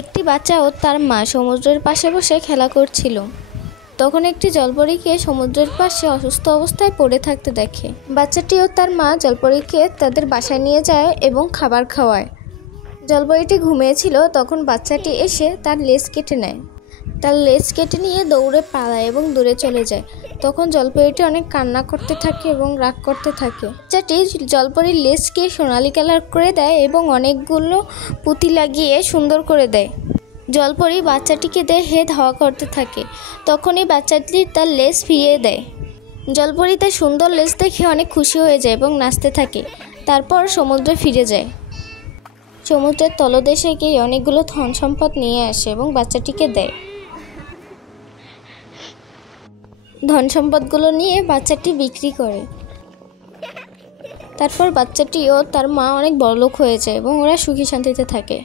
একটি বাচ্চা ও তার মা সমুদ্রের পাশে বসে খেলা করছিল। তখন একটি জলপরীকে সমুদ্রের পাশে অসুস্থ অবস্থায় পড়ে থাকতে দেখে। বাচ্চাটি ও তার মা জলপরীকে তাদের বাসায় নিয়ে যায় এবং খাবার খাওয়ায়। জলপরীটি ঘুমিয়েছিল, তখন বাচ্চাটি এসে তার লেজ কেটে নেয়। তার লেজ কেটে নিয়ে দৌড়ে পালায় এবং দূরে চলে যায়। তখন জলপরীটি অনেক কান্না করতে থাকে এবং রাগ করতে থাকে। বাচ্চাটি জলপরীর লেজকে সোনালি কালার করে দেয় এবং অনেকগুলো পুঁতি লাগিয়ে সুন্দর করে দেয়। জলপরী বাচ্চাটিকে দেখে ধাওয়া করতে থাকে। তখনই বাচ্চাটি তার লেজ ফিরিয়ে দেয়। জলপরী তার সুন্দর লেজ দেখে অনেক খুশি হয়ে যায় এবং নাচতে থাকে। তারপর সমুদ্রে ফিরে যায়। সমুদ্রের তলদেশে গিয়ে অনেকগুলো ধন সম্পদ নিয়ে আসে এবং বাচ্চাটিকে দেয়। ধন সম্পদগুলো নিয়ে বাচ্চাটি বিক্রি করে। তারপর বাচ্চাটি ও তার মা অনেক বড়লোক হয়ে যায় এবং ওরা সুখী শান্তিতে থাকে।